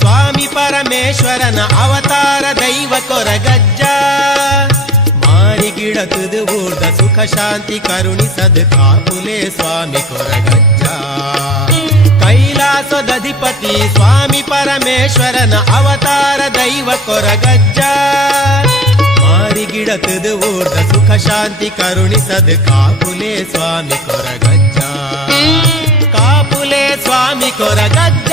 ಸ್ವಾಮಿ ಪರಮೇಶ್ವರನ ಅವತಾರ ದೈವ ಕೊರಗಜ್ಜ ಮಾರಿಗಿಡತುದು ಊರ್ದ ಸುಖ ಶಾಂತಿ ಕರುಣಿಸದು ಕಾಪುಲೆ ಸ್ವಾಮಿ ಕೊರಗಜ್ಜ ಕೈಲಾಸದಧಿಪತಿ ಸ್ವಾಮಿ ಪರಮೇಶ್ವರನ ಅವತಾರ ದೈವ ಕೊರಗಜ್ಜ ಮಾರಿಗಿಡತುದು ಊರ್ದ ಸುಖ ಶಾಂತಿ ಕರುಣಿಸದು ಕಾಪುಲೆ ಸ್ವಾಮಿ ಕೊರಗಜ್ಜ ಕಾಪುಲೆ ಸ್ವಾಮಿ ಕೊರಗಜ್ಜ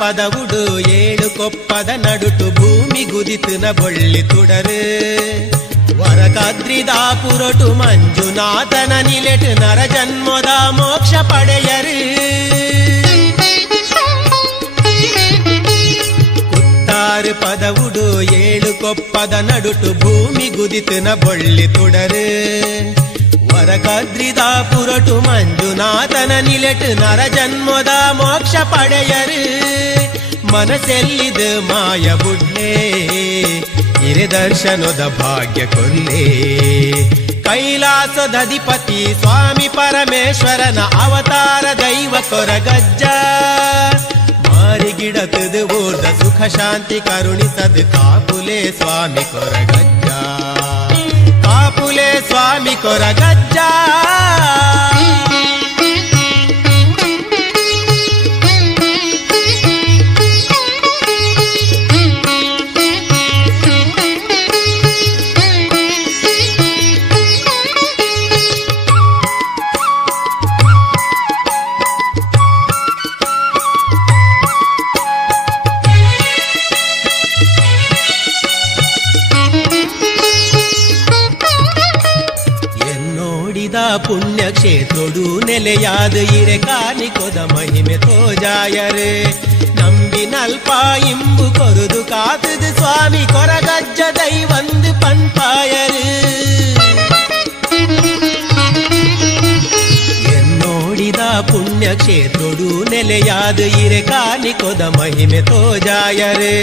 ಪದವುಡು ಏಳು ಕೊಪ್ಪದ ನಡುಟು ಭೂಮಿ ಗುದಿತುನ ಬೊಳ್ಳಿ ತುಡರು ವರಕಾದ್ರಿದ ಪುರಟು ಮಂಜುನಾಥನ ನಿಲೆಟು ನರ ಜನ್ಮದ ಮೋಕ್ಷ ಪಡೆಯರು ಕುತ್ತಾರು ಪದವುಡು ಏಳು ಕೊಪ್ಪದ ನಡುಟು ಭೂಮಿ ಗುದಿತುನ ಬೊಳ್ಳಿ ತುಡರು ವರಕಾದ್ರಿದ ಪುರಟು ಮಂಜುನಾಥನ ನಿಲೆಟು ನರ ಜನ್ಮದ ಮೋಕ್ಷ ಪಡೆಯರು ಮನಸ್ಸೆಲ್ಲಿದ ಮಾಯ ಬುಡ್ಲೆ ಹಿರೆ ದರ್ಶನದ ಭಾಗ್ಯ ಕೊಲ್ಲೆ ಕೈಲಾಸದಧಿಪತಿ ಸ್ವಾಮಿ ಪರಮೇಶ್ವರನ ಅವತಾರ ದೈವ ಕೊರಗಜ್ಜ ಮಾರಿಗಿಡತುದು ಊರ್ದ ಸುಖ ಶಾಂತಿ ಕರುಣಿಸದು ಕಾಪುಲೆ ಸ್ವಾಮಿ ಕೊರಗಜ್ಜ ಕಾಪುಲೆ ಸ್ವಾಮಿ ಕೊರಗಜ್ಜ ಪುಣ್ಯ ಕ್ಷೇತ್ರೊಡು ನೆಲೆಯಾದ ಇರೆ ಕಾಣಿಕೊದ ಮಹಿಮೆ ತೋಜಾಯರೆ ನಂಬಿನಲ್ಪ ಇಂಬು ಕೊರುದು ಕಾತುದು ಸ್ವಾಮಿ ಕೊರಗಜ್ಜ ದೈವಂದು ಪಂಪಾಯರು ಎನ್ನೋಡಿದ ಪುಣ್ಯ ಕ್ಷೇತ್ರೊಡು ನೆಲೆಯಾದ ಇರೆ ಕಾಣಿಕೊದ ಮಹಿಮೆ ತೋಜಾಯರೆ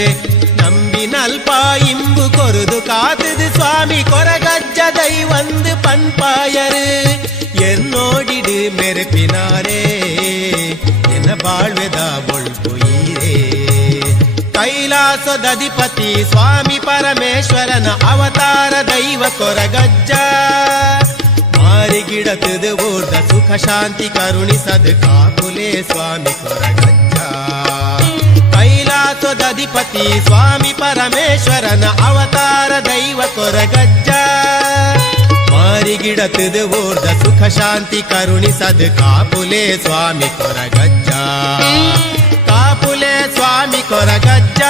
ನಂಬಿನಲ್ಪ ಇಂಬು ಕೊರುದು ಕಾತುದು ಸ್ವಾಮಿ ಕೊರಗಜ್ಜ ದೈವಂದು ಪಂಪಾಯರು എന്നോടിട് മെരപ്പിനാരേ എന്ന ബാഴ്വെത ബൊൾപൊയ്യേ കൈലാസദധിപതി സ്വാമി പരമേശ്വരന അവതാര ദൈവ കൊരഗജ്ജ മാരിಗಿಡತುದು ಊರ್ದ ಸುಖ ಶಾಂತಿ ಕರುಣಿಸದು ಕಾಪುಲೆ ಸ್ವಾಮಿ ಕೊರಗಜ್ಜ ಕೈಲಾಸದಧಿಪತಿ ಸ್ವಾಮಿ ಪರಮೇಶ್ವರನ ಅವತಾರ ದೈವ ಕೊರಗಜ್ಜ ಮಾರಿಗಿಡತುದು ಊರ್ದ ಸುಖ ಶಾಂತಿ ಕರುಣಿಸದು ಕಾಪುಲೆ ಸ್ವಾಮಿ ಕೊರಗಜ್ಜ ಕಾಪುಲೆ ಸ್ವಾಮಿ ಕೊರಗಜ್ಜ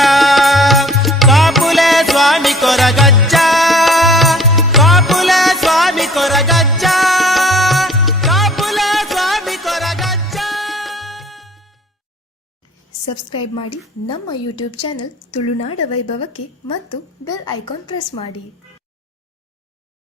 ಕಾಪುಲೆ ಸ್ವಾಮಿ ಕೊರಗಜ್ಜ ಕಾಪುಲೆ ಸ್ವಾಮಿ ಕೊರಗಜ್ಜ ಕಾಪುಲೆ ಸ್ವಾಮಿ ಕೊರಗಜ್ಜ. ಸಬ್ಸ್ಕ್ರೈಬ್ ಮಾಡಿ ನಮ್ಮ ಯೂಟ್ಯೂಬ್ ಚಾನೆಲ್ ತುಳುನಾಡ ವೈಭವಕ್ಕೆ ಮತ್ತು ಬೆಲ್ ಐಕಾನ್ ಪ್ರೆಸ್ ಮಾಡಿ.